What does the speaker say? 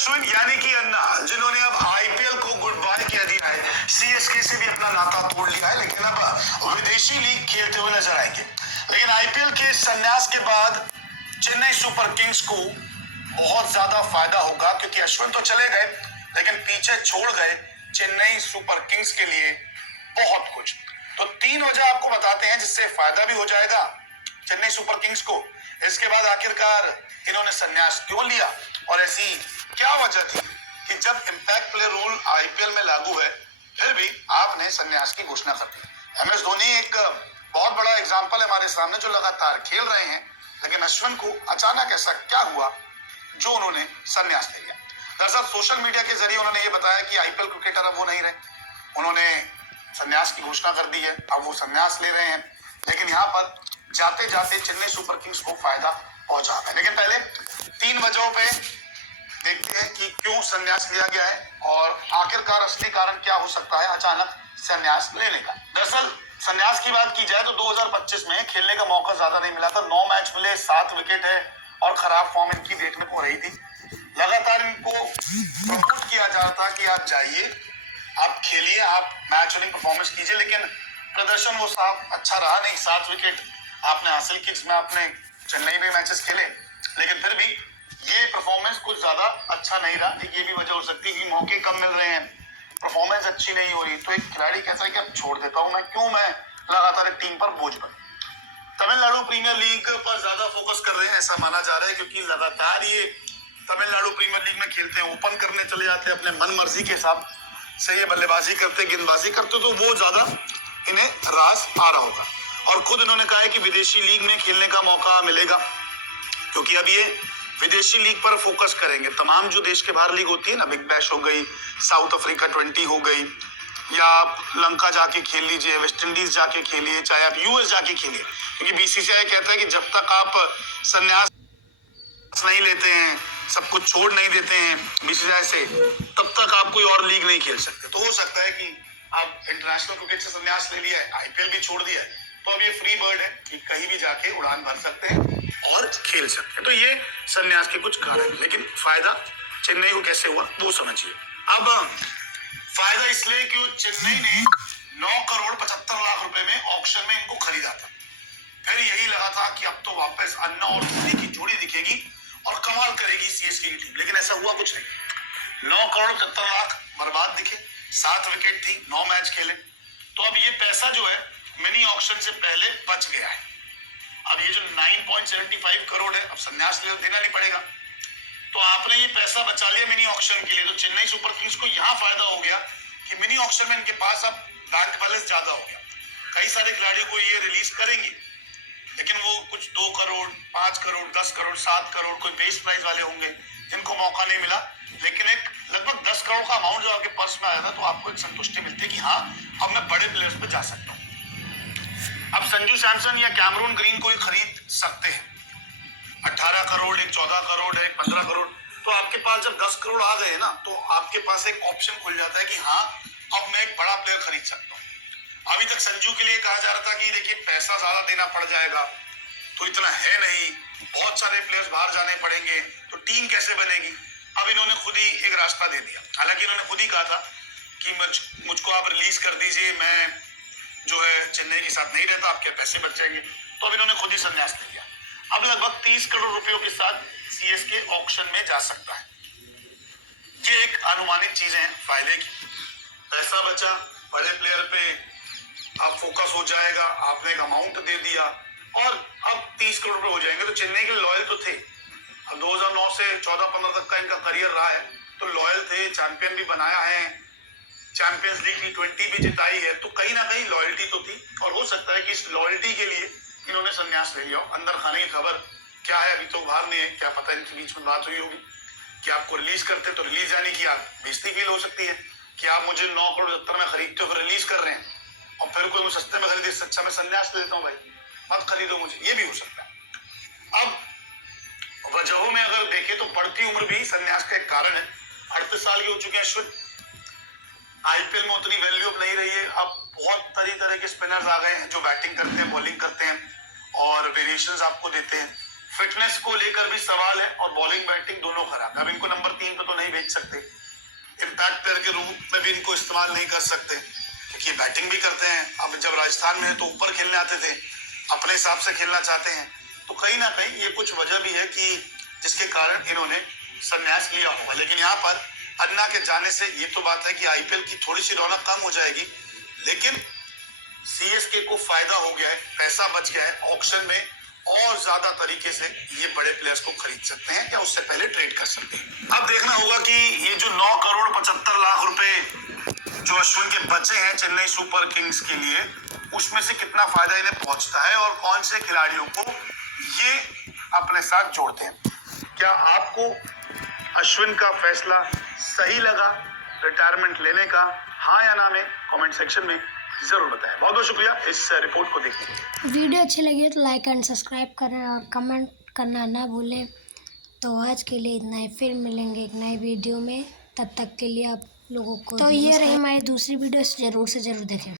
अश्विन यानी कि अन्ना, जिन्होंने अब आईपीएल को गुड बाय कह दिया है, सीएसके से भी अपना नाता तोड़ लिया है, लेकिन अब विदेशी लीग खेलते हुए नजर आएंगे। लेकिन आईपीएल के संन्यास के बाद चेन्नई सुपर किंग्स को बहुत ज्यादा फायदा होगा, क्योंकि अश्विन तो चले गए लेकिन पीछे छोड़ गए चेन्नई सुपर किंग्स के लिए बहुत कुछ। तो 3 वजह आपको बताते हैं जिससे फायदा भी हो जाएगा चेन्नई सुपर किंग्स को। इसके बाद आखिरकार इन्होंने संन्यास क्यों लिया और ऐसी क्या वजह थी कि जब इंपैक्ट प्लेयर रूल आईपीएल में लागू है फिर भी आपने संन्यास की घोषणा कर दी। एमएस धोनी एक बहुत बड़ा एग्जांपल है हमारे सामने, जो लगातार खेल रहे हैं, लेकिन अश्विन को अचानक ऐसा क्या हुआ जो उन्होंने संन्यास ले लिया। दरअसल सोशल मीडिया के जरिए उन्होंने ये बताया कि आईपीएल क्रिकेटर अब वो नहीं रहे, उन्होंने संन्यास की घोषणा कर दी है, अब वो संन्यास ले रहे हैं। लेकिन यहाँ पर जाते जाते चेन्नई सुपर किंग्स को फायदा पहुंचा है। लेकिन पहले 3 वजहों पे देखते हैं कि क्यों संन्यास लिया गया है और आखिरकार असली कारण क्या हो सकता है अचानक संन्यास लेने का। दरअसल संन्यास की बात की जाए तो 2025 में खेलने का मौका ज्यादा नहीं मिला था, 9 मैच मिले, 7 विकेट है और खराब फॉर्म इनकी देखने को रही थी। लगातार इनको प्रमोट किया जा रहा था कि आप जाइए, आप खेलिए, आप मैच विनिंग परफॉर्मेंस कीजिए, लेकिन प्रदर्शन वो साफ अच्छा रहा नहीं। 7 विकेट आपने हासिल की, इसमें आपने चेन्नई में मैचेस खेले, लेकिन फिर भी ये परफॉर्मेंस कुछ ज्यादा अच्छा नहीं रहा। ये भी वजह हो सकती है कि मौके कम मिल रहे हैं, परफॉर्मेंस अच्छी नहीं हो रही, तो एक खिलाड़ी कहता है कि अब छोड़ देता हूं, मैं लगातार एक टीम पर बोझ बन। तमिलनाडु प्रीमियर लीग पर ज्यादा फोकस कर रहे हैं ऐसा माना जा रहा है, क्योंकि लगातार ये तमिलनाडु प्रीमियर लीग में खेलते हैं, ओपन करने चले जाते हैं, अपने मन मर्जी के हिसाब से ये बल्लेबाजी करते, गेंदबाजी करते, तो वो ज्यादा इन्हें रास आ रहा होगा। और खुद इन्होंने कहा है कि विदेशी लीग में खेलने का मौका मिलेगा, क्योंकि अब ये विदेशी लीग पर फोकस करेंगे। तमाम जो देश के बाहर लीग होती है ना, बिग बैश हो गई, साउथ अफ्रीका 20 हो गई, या आप लंका जाके खेल लीजिए, वेस्ट इंडीज जाके खेलिए, चाहे आप यूएस जाके खेलिए, क्योंकि बीसीसीआई कहता है कि जब तक आप संन्यास नहीं लेते हैं, सब कुछ छोड़ नहीं देते हैं बीसीसीआई से, तब तक आप कोई और लीग नहीं खेल सकते। तो हो सकता है कि आप इंटरनेशनल क्रिकेट से संन्यास ले लिया है, आईपीएल भी छोड़ दिया है, तो अब ये फ्री बर्ड है कि कहीं भी जाके उड़ान भर सकते हैं और खेल सकते हैं। तो ये संन्यास के कुछ कारण, लेकिन फायदा चेन्नई को कैसे हुआ वो समझिए। अब फायदा इसलिए कि चेन्नई ने 9 करोड़ 75 लाख रुपए में ऑक्शन में इनको खरीदा था। फिर यही लगा था कि अब तो वापस अन्ना और धोनी की जोड़ी दिखेगी और कमाल करेगी सीएसके की टीम, लेकिन ऐसा हुआ कुछ नहीं। 9 करोड़ 75 लाख बर्बाद दिखे, 7 विकेट थी, 9 मैच खेले। तो अब ये पैसा जो है मिनी ऑक्शन से पहले बच गया है। अब ये जो 9.75 करोड़ है, अब संन्यास देना नहीं पड़ेगा, तो आपने ये पैसा बचा लिया मिनी ऑक्शन के लिए। तो चेन्नई सुपर किंग्स को यहाँ फायदा हो गया कि मिनी ऑक्शन में इनके पास अब बैंक बैलेंस ज्यादा हो गया। कई सारे खिलाड़ियों को ये रिलीज करेंगे, लेकिन वो कुछ 2 करोड़ 5 करोड़ 10 करोड़ 7 करोड़ कोई बेस प्राइस वाले होंगे जिनको मौका नहीं मिला, लेकिन एक लगभग 10 करोड़ का अमाउंट जो आपके पर्स में आया था, तो आपको एक संतुष्टि मिलती है कि हाँ अब मैं बड़े प्लेयर्स पे जा सकता हूँ। अब संजू सैमसन या कैमरून ग्रीन को खरीद सकते हैं, 18 करोड़, एक 14 करोड़ है, 15 करोड़। तो आपके पास जब 10 करोड़ आ गए ना, तो आपके पास एक ऑप्शन खुल जाता है कि हाँ अब मैं एक बड़ा प्लेयर खरीद सकता हूँ। अभी तक संजू के लिए कहा जा रहा था कि देखिए पैसा ज्यादा देना पड़ जाएगा, तो इतना है नहीं, बहुत सारे प्लेयर्स बाहर जाने पड़ेंगे, तो टीम कैसे बनेगी। अब इन्होंने खुद ही एक रास्ता दे दिया। हालांकि इन्होंने खुद ही कहा था कि मुझको आप रिलीज कर दीजिए, मैं जो है चेन्नई के साथ नहीं रहता, आपके पैसे बच जाएंगे। तो अब इन्होंने खुद ही संन्यास ले लिया। अब लगभग 30 करोड़ रुपयों के साथ सीएसके ऑक्शन में जा सकता है। ये एक अनुमानित चीजें हैं फायदे की। पैसा बचा, बड़े प्लेयर पे आप फोकस हो जाएगा, आपने एक अमाउंट दे दिया और अब 30 करोड़ रुपए हो जाएंगे। तो चेन्नई के लॉयल तो थे, अब 2009 से 14-15 तक का इनका करियर रहा है, तो लॉयल थे, चैंपियन भी बनाया है, चैंपियंस लीग T20 भी जिताई है, तो कहीं ना कहीं लॉयल्टी तो थी। और हो सकता है कि इस लॉयल्टी के लिए इन्होंने संन्यास ले लिया। अंदर खाने की खबर क्या है अभी तो बाहर नहीं है, क्या पता इनके बीच में बात हुई होगी कि आपको रिलीज करते, तो रिलीज जाने की आप बेइज्जती फील हो सकती है कि आप मुझे 9 करोड़ 70 में खरीदते हो, फिर रिलीज कर रहे हैं और फिर कोई मुझे सस्ते में खरीदे, इससे अच्छा मैं संन्यास ले लेता हूँ, भाई मत खरीदो मुझे। ये भी हो सकता है। अब वजहों में अगर देखें तो बढ़ती उम्र भी संन्यास का एक कारण है। 38 साल के हो चुके हैं अश्विन, आईपीएल में उतनी वैल्यू अब नहीं रही है। अब बहुत तरह के स्पिनर्स आ गए हैं जो बैटिंग करते हैं, बॉलिंग करते हैं और वेरिएशंस आपको देते हैं। फिटनेस को लेकर भी सवाल है और बॉलिंग बैटिंग दोनों खराब है। अब इनको नंबर 3 पे तो नहीं भेज सकते, इम्पैक्ट प्लेयर के रूप में भी इनको इस्तेमाल नहीं कर सकते क्योंकि बैटिंग भी करते हैं। अब जब राजस्थान में है तो ऊपर खेलने आते थे, अपने हिसाब से खेलना चाहते हैं, तो कहीं ना कहीं ये कुछ वजह भी है कि जिसके कारण इन्होंने संन्यास लिया होगा। लेकिन यहाँ पर अन्ना के जाने से ये तो बात है कि आईपीएल की थोड़ी सी रौनक कम हो जाएगी, लेकिन सीएसके को फायदा हो गया है, पैसा बच गया है। ऑक्शन में और ज्यादा तरीके से ये बड़े प्लेयर्स को खरीद सकते हैं या उससे पहले ट्रेड कर सकते हैं। अब देखना होगा कि ये जो 9 करोड़ 75 लाख रुपए जो अश्विन के बचे हैं चेन्नई सुपर किंग्स के लिए, उसमें से कितना फायदा इन्हें पहुंचता है और कौन से खिलाड़ियों को ये अपने साथ जोड़ते हैं। क्या आपको अश्विन का फैसला सही लगा रिटायरमेंट लेने का? हाँ या ना में कमेंट सेक्शन में जरूर बताएं। बहुत बहुत शुक्रिया इस रिपोर्ट को देखने के लिए। वीडियो अच्छी लगी तो लाइक एंड सब्सक्राइब करें और कमेंट करना ना भूलें। तो आज के लिए इतना ही, फिर मिलेंगे एक नई वीडियो में। तब तक के लिए आप लोगों को तो ये रही हमारी दूसरी वीडियो, ज़रूर से ज़रूर देखें।